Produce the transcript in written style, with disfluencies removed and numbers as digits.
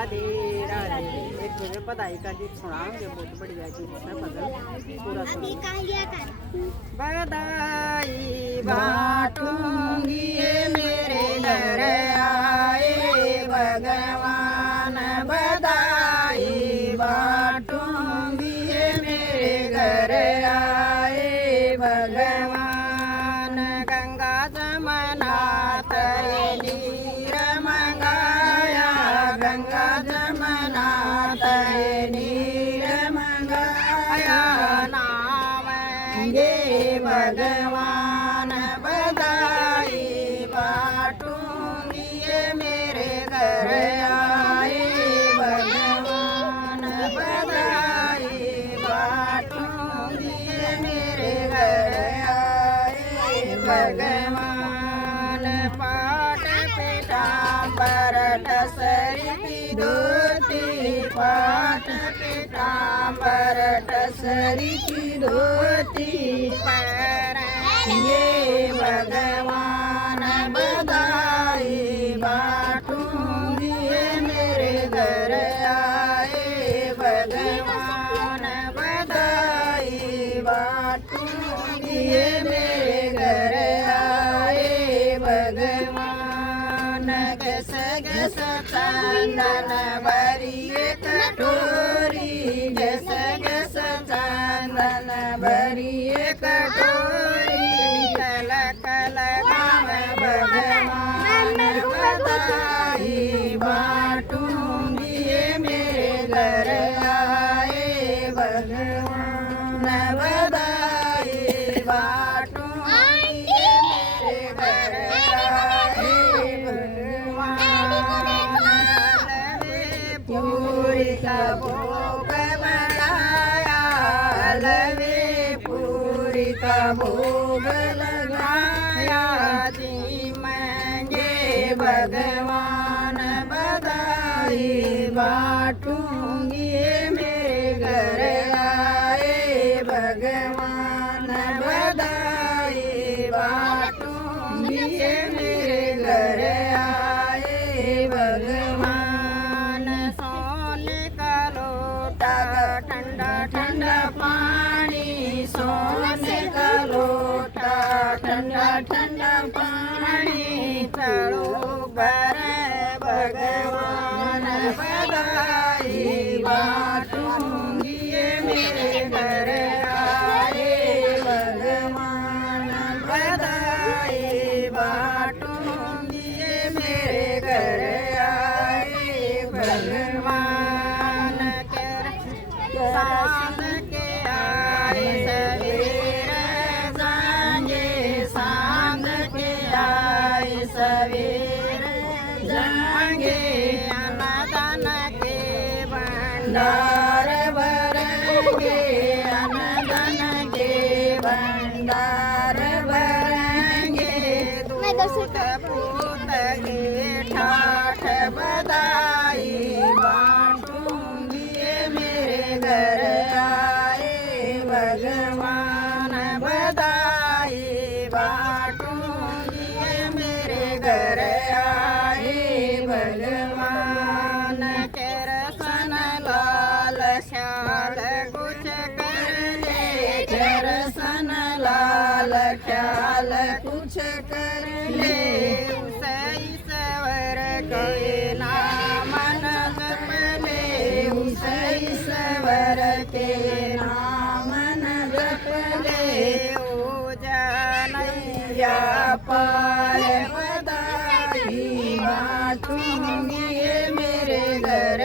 राधे राधे। एक दूसरे बधाई का गीत सुनाओगे, बहुत बढ़िया गीत है, भजन पूरा सुनो। बधाई बाटूंगी मेरे घर आए भगवान, बधाई बाटूंगी मेरे घर आए भगवान। गंगा जमुना तरे नीर मंगाया, गंगा जमुना तरे नीर मंगाया, नावेंगे भगवान। बधाई बाटूंगी मेरे घर आए भगवान, बधाई बाटूंगी मेरे घर आए भगवान। पाट पीताम्बर टसरी की धोती, पाट पीताम्बर टसरी की धोती पहनेंगे भगवान। बधाई बाटूंगी मेरे घर आए भगवान, बधाई बाटूंगी मेरे घर आए भगवान। गस गस चंदन भरी कटोरी, गस गस चंदन भरी कटोरी, कल कल गावे भगवान। बधाई बाटूंगी मेरे घर आए भगवान, बधाई बाटूंगी मेरे घर आए भगवान। लवे पूरी का भोग बनाया, लवे पूरी का भोग लगाया, जी मांगे भगवान। बधाई बाटूंगी मेरे घर आए भगवान, बधाई बाटूंगी मेरे घर आए भगवान। सोने का लोटा ठंडा ठंडा पानी, सोने का लोटा ठंडा ठंडा पानी, चलो भरे भगवान। बधाई बाटूंगी मेरे घर आए भगवान, बधाई बाटूंगी मेरे घर आए भगवान। सांझ के आए सवेरे जाएंगे, सांझ के आए सवेरे जाएंगे, अन्नदान के भंडार भरेंगे, अन्नदान के भंडार भरेंगे, दूध पूत के ठाठ। बधाई बाटूंगी मेरे घर आए भगवान, बधाई बाटूंगी मेरे घर आए भगवान। केरसन लाल श्याल कुछ कर ले, केरसन लाल ख्याल कुछ कर ले, उसे ईश्वर के नाम न जप ले, उसे ईश्वर के नाम न जप ले, ओ जानैया पार। बधाई बाटूंगी मेरे घर